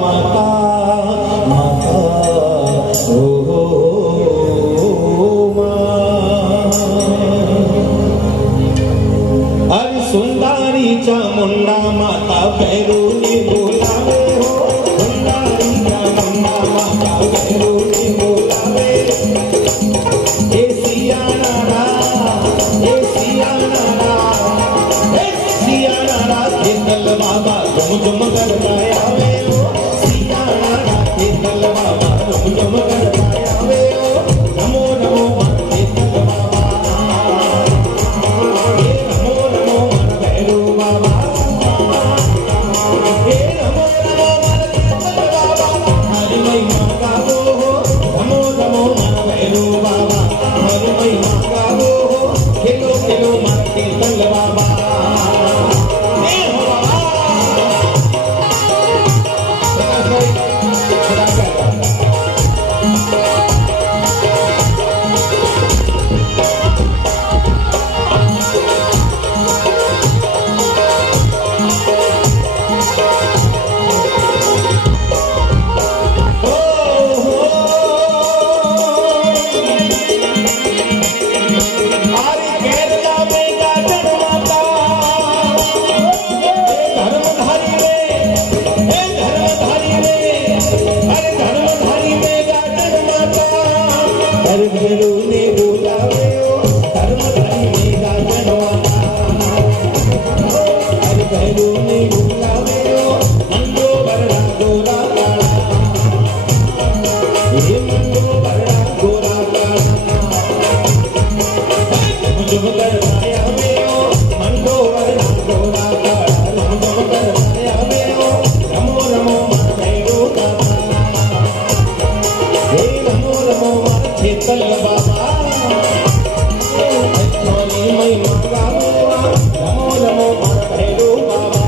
माता माता ओ अरे सुंदरी चामुंडा माता भैरूनी बोलावे हो, सुंदरी चामुंडा माता भैरूनी बोलावे। ए सिया नारा केतल बाबा झुम झुम करता आवे हो, सिया नारा केतल बाबा झुम झुम करता आवे हो। नमो नमो मन केतल बाबा, हे नमो नमो मन भैरू बाबा, हे नमो नमो मन केतल बाबा। हरि महिमा गावो हो, नमो नमो मन भैरू बाबा, हरि महिमा गावो हो। खेलो खेलो मन केतल बाबा। नमो नमो मन भैरू बाबा।